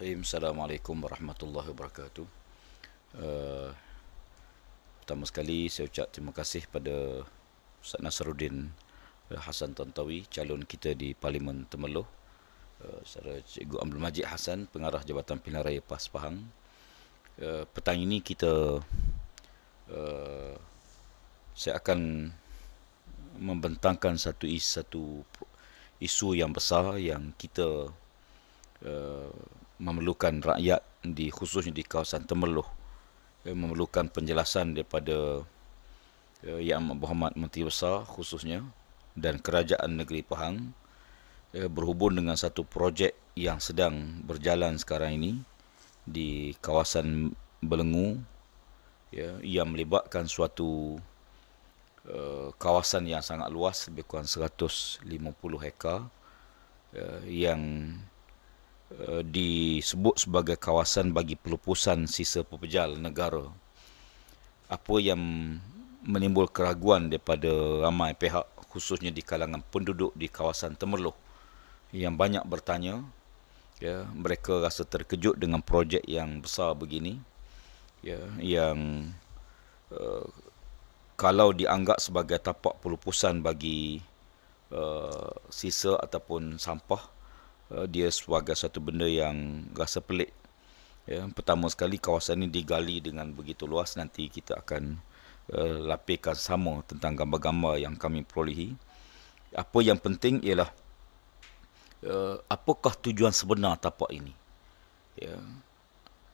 Bismillahirrahmanirrahim. Assalamualaikum warahmatullahi wabarakatuh. Uh, Pertama sekali saya ucap terima kasih pada Ustaz Nasruddin Hassan Tantawi, calon kita di Parlimen Temerloh, saudara Cikgu Abdul Majid Hassan, pengarah Jabatan Pilihan Raya PAS Pahang. Petang ini saya akan membentangkan satu isu yang besar yang kita memerlukan rakyat khususnya di kawasan Temerloh memerlukan penjelasan daripada Yang Amat Berhormat Menteri Besar khususnya dan Kerajaan Negeri Pahang berhubung dengan satu projek yang sedang berjalan sekarang ini di kawasan Belengu, yang melibatkan suatu kawasan yang sangat luas, lebih kurang 150 hektar, yang disebut sebagai kawasan bagi pelupusan sisa pepejal negara. Apa yang menimbul keraguan daripada ramai pihak, khususnya di kalangan penduduk di kawasan Temerloh, yang banyak bertanya, mereka rasa terkejut dengan projek yang besar begini, yang kalau dianggap sebagai tapak pelupusan bagi sisa ataupun sampah, dia sebagai satu benda yang rasa pelik. Pertama sekali, kawasan ini digali dengan begitu luas. Nanti kita akan lapirkan sama tentang gambar-gambar yang kami perolehi. Apa yang penting ialah apakah tujuan sebenar tapak ini,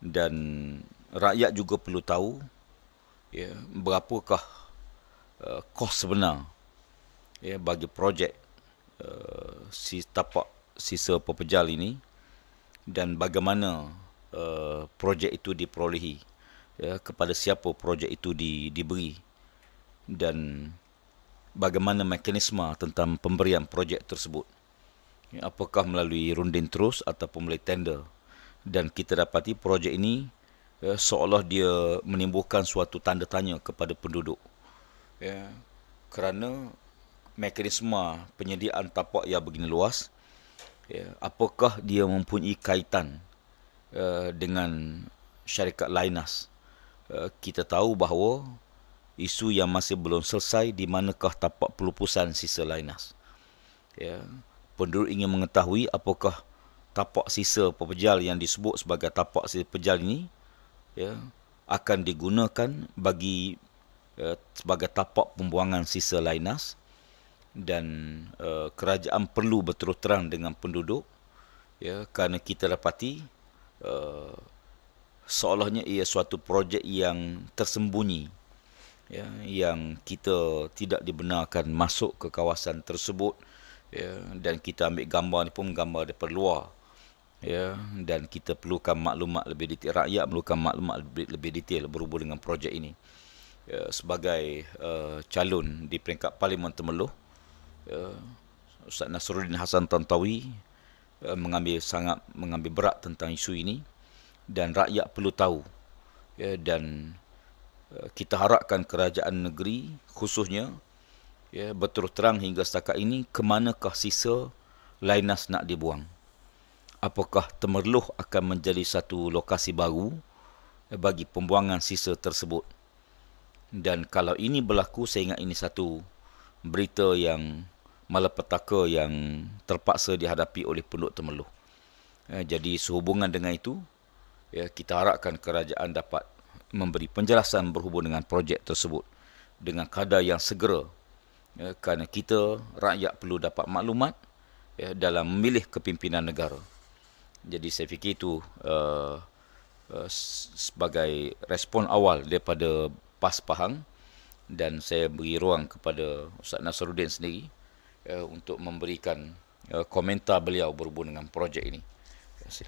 dan rakyat juga perlu tahu berapakah kos sebenar bagi projek si tapak sisa pepejal ini, dan bagaimana projek itu diperolehi, kepada siapa projek itu diberi, dan bagaimana mekanisme tentang pemberian projek tersebut. Apakah melalui runding terus ataupun melalui tender. Dan kita dapati projek ini seolah dia menimbulkan suatu tanda tanya kepada penduduk, kerana mekanisme penyediaan tapak yang begini luas, apakah dia mempunyai kaitan dengan syarikat Lainas. Kita tahu bahawa isu yang masih belum selesai, di manakah tapak pelupusan sisa Lainas. Penduduk ingin mengetahui apakah tapak sisa pepejal yang disebut sebagai tapak sisa pepejal ini akan digunakan sebagai tapak pembuangan sisa Lainas, dan kerajaan perlu berterus terang dengan penduduk, kerana kita dapati seolahnya ia suatu projek yang tersembunyi, yang kita tidak dibenarkan masuk ke kawasan tersebut, dan kita ambil gambar ni pun gambar daripada luar, dan kita perlukan maklumat lebih detail, rakyat perlukan maklumat lebih detail berhubung dengan projek ini. Sebagai calon di peringkat Parlimen Temerloh, Ustaz Nasruddin Hassan Tantawi mengambil berat tentang isu ini, dan rakyat perlu tahu, dan kita harapkan kerajaan negeri khususnya berterus terang hingga setakat ini ke manakah sisa Lainas nak dibuang. Apakah Temerloh akan menjadi satu lokasi baru bagi pembuangan sisa tersebut. Dan kalau ini berlaku, saya ingat ini satu berita yang malapetaka yang terpaksa dihadapi oleh penduduk Temerloh. Jadi sehubungan dengan itu, kita harapkan kerajaan dapat memberi penjelasan berhubung dengan projek tersebut dengan kadar yang segera, kerana kita rakyat perlu dapat maklumat dalam memilih kepimpinan negara. Jadi saya fikir itu sebagai respon awal daripada PAS Pahang, dan saya beri ruang kepada Ustaz Nasruddin sendiri untuk memberikan komentar beliau berhubung dengan projek ini. Terima kasih.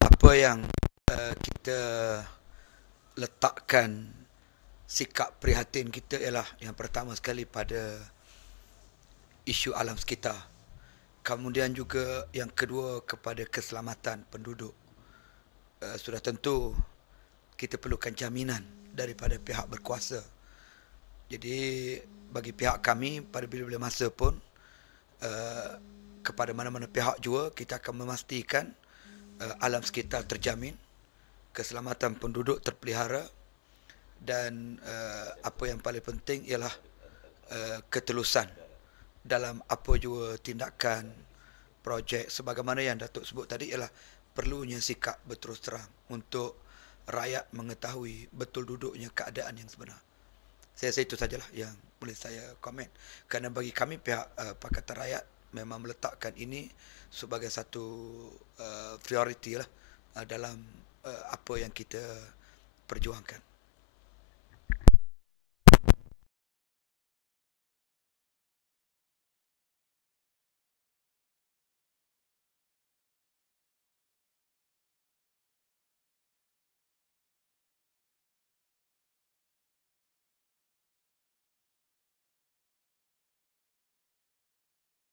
Apa yang kita letakkan sikap prihatin kita ialah yang pertama sekali pada isu alam sekitar. Kemudian juga yang kedua kepada keselamatan penduduk. Sudah tentu kita perlukan jaminan daripada pihak berkuasa. Jadi bagi pihak kami pada bila-bila masa pun kepada mana-mana pihak juga kita akan memastikan alam sekitar terjamin, keselamatan penduduk terpelihara dan apa yang paling penting ialah ketelusan dalam apa juga tindakan projek sebagaimana yang Datuk sebut tadi ialah perlunya sikap berterus terang untuk rakyat mengetahui betul duduknya keadaan yang sebenar. Saya rasa itu sajalah yang boleh saya komen. Kerana bagi kami pihak Pakatan Rakyat memang meletakkan ini sebagai satu prioriti lah dalam apa yang kita perjuangkan.